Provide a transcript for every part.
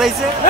চাইছে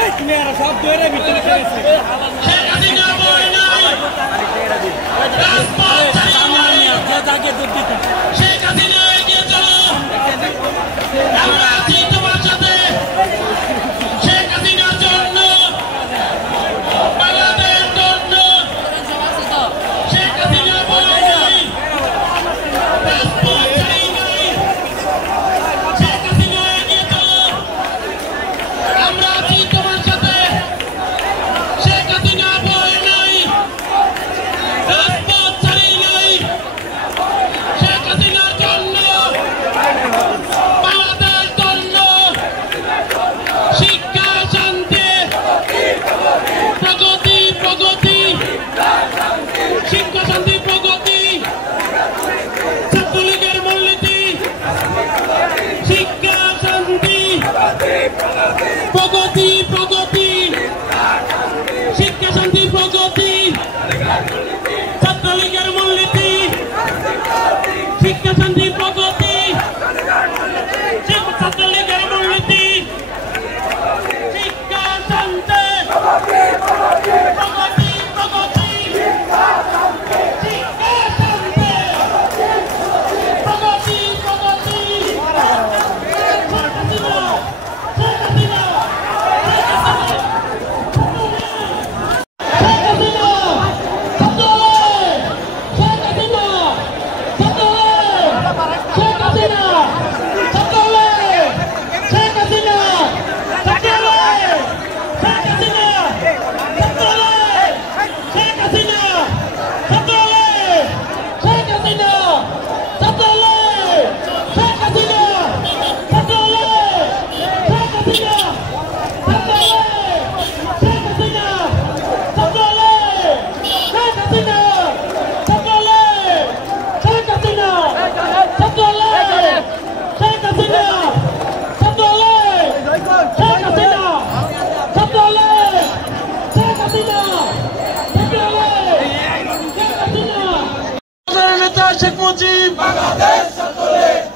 শেখ মুজিব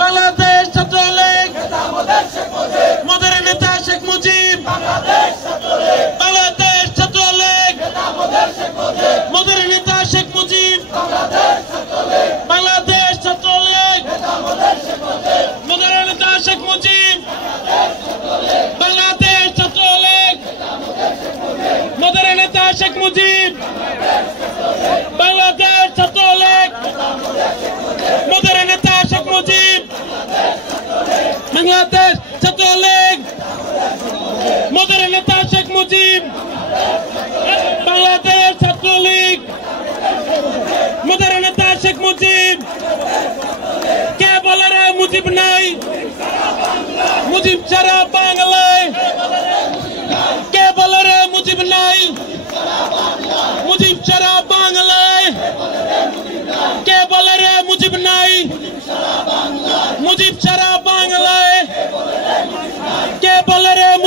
বাংলাদেশ ছাত্রলীগ মোদের নেতা শেখ মুজিব বাংলাদেশ ছাত্রলীগ মোদের নেতা শেখ মুজিব বাংলাদেশ ছাত্রলীগ মোদের নেতা শেখ মুজিব বাংলাদেশ ছাত্রলীগ মোদের নেতা শেখ মুজিব বাংলাদেশ ছাত্রলীগ মোদের নেতা শেখ মুজিব বাংলাদেশ ছাত্রলীগ মোদের নেতা শেখ মুজিব বাংলাদেশ ছাত্রলীগ মোদের নেতা শেখ মুজিব কে বলে রে মুজিব নাই মুজিব ছাড়া বাংলায়